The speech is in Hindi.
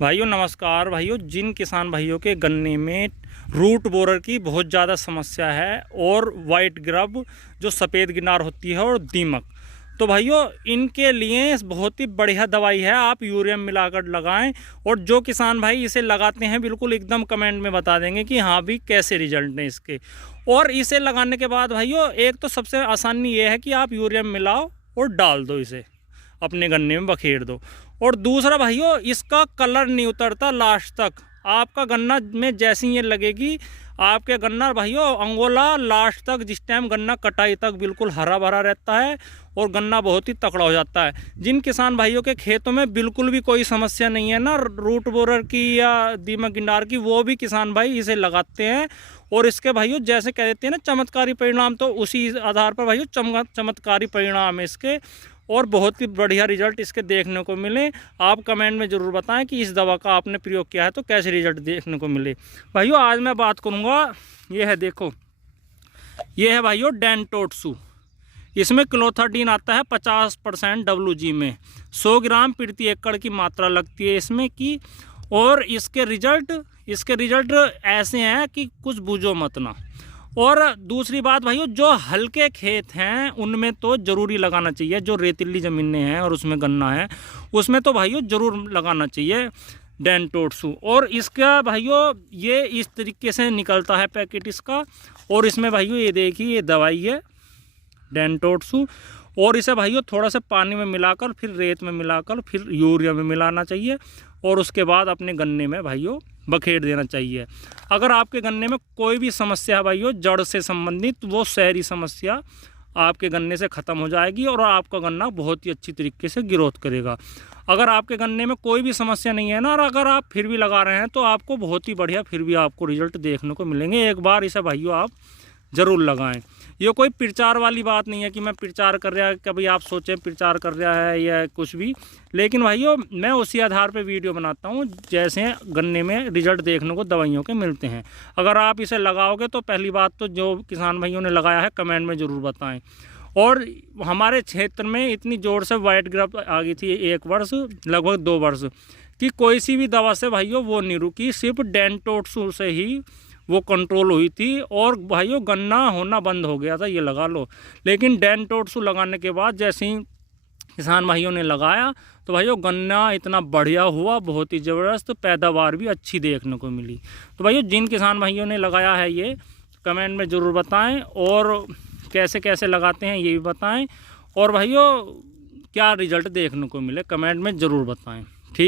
भाइयों नमस्कार। भाइयों, जिन किसान भाइयों के गन्ने में रूट बोरर की बहुत ज़्यादा समस्या है और वाइट ग्रब जो सफ़ेद गिनार होती है और दीमक, तो भाइयों इनके लिए बहुत ही बढ़िया दवाई है। आप यूरियम मिलाकर लगाएं। और जो किसान भाई इसे लगाते हैं बिल्कुल एकदम कमेंट में बता देंगे कि हाँ भी कैसे रिजल्ट हैं इसके। और इसे लगाने के बाद भाइयों एक तो सबसे आसानी ये है कि आप यूरियम मिलाओ और डाल दो, इसे अपने गन्ने में बखेर दो। और दूसरा भाइयों, इसका कलर नहीं उतरता लास्ट तक। आपका गन्ना में जैसी ये लगेगी, आपके गन्ना भाइयों अंगोला लास्ट तक, जिस टाइम गन्ना कटाई तक बिल्कुल हरा भरा रहता है और गन्ना बहुत ही तकड़ा हो जाता है। जिन किसान भाइयों के खेतों में बिल्कुल भी कोई समस्या नहीं है ना रूट बोरर की या दीमक गिनार की, वो भी किसान भाई इसे लगाते हैं। और इसके भाइयों जैसे कह देते हैं ना चमत्कारी परिणाम, तो उसी आधार पर भाइयों चमत्कारी परिणाम है इसके और बहुत ही बढ़िया रिजल्ट इसके देखने को मिले। आप कमेंट में ज़रूर बताएं कि इस दवा का आपने प्रयोग किया है तो कैसे रिजल्ट देखने को मिले। भाइयों आज मैं बात करूंगा, ये है देखो, ये है भाइयों डेंटोट्सू। इसमें क्लोथाडीन आता है 50% WG में, 100 ग्राम प्रति एकड़ की मात्रा लगती है इसमें की। और इसके रिजल्ट ऐसे हैं कि कुछ बूझो मत ना। और दूसरी बात भाइयों, जो हल्के खेत हैं उनमें तो ज़रूरी लगाना चाहिए। जो रेतीली ज़मीनें हैं और उसमें गन्ना है उसमें तो भाइयों ज़रूर लगाना चाहिए डेंटोट्सू। और इसका भाइयों ये इस तरीके से निकलता है पैकेट इसका। और इसमें भाइयों ये देखिए, ये दवाई है डेंटोट्सू। और इसे भाइयों थोड़ा सा पानी में मिलाकर, फिर रेत में मिलाकर, फिर यूरिया में मिलाना चाहिए। और उसके बाद अपने गन्ने में भाइयों बखेर देना चाहिए। अगर आपके गन्ने में कोई भी समस्या है भाइयों जड़ से संबंधित, वो शहरी समस्या आपके गन्ने से ख़त्म हो जाएगी और आपका गन्ना बहुत ही अच्छी तरीके से ग्रोथ करेगा। अगर आपके गन्ने में कोई भी समस्या नहीं है ना, और अगर आप फिर भी लगा रहे हैं तो आपको बहुत ही बढ़िया फिर भी आपको रिजल्ट देखने को मिलेंगे। एक बार इसे भाइयों आप ज़रूर लगाएं। ये कोई प्रचार वाली बात नहीं है कि मैं प्रचार कर रहा है, कभी आप सोचें प्रचार कर रहा है या कुछ भी। लेकिन भाइयों मैं उसी आधार पे वीडियो बनाता हूँ जैसे गन्ने में रिजल्ट देखने को दवाइयों के मिलते हैं। अगर आप इसे लगाओगे तो पहली बात तो जो किसान भाइयों ने लगाया है कमेंट में ज़रूर बताएँ। और हमारे क्षेत्र में इतनी ज़ोर से वाइट ग्रब आ गई थी 1 वर्ष लगभग 2 वर्ष कि कोई सी भी दवा से भाइयों वो नहीं रुकी, सिर्फ डेंटोट्सू से ही वो कंट्रोल हुई थी। और भाइयों गन्ना होना बंद हो गया था, ये लगा लो। लेकिन डेंटोट्सू लगाने के बाद जैसे ही किसान भाइयों ने लगाया तो भाइयों गन्ना इतना बढ़िया हुआ, बहुत ही ज़बरदस्त पैदावार भी अच्छी देखने को मिली। तो भाइयों जिन किसान भाइयों ने लगाया है ये कमेंट में ज़रूर बताएं और कैसे कैसे लगाते हैं ये भी बताएं। और भाइयों क्या रिजल्ट देखने को मिले कमेंट में ज़रूर बताएं।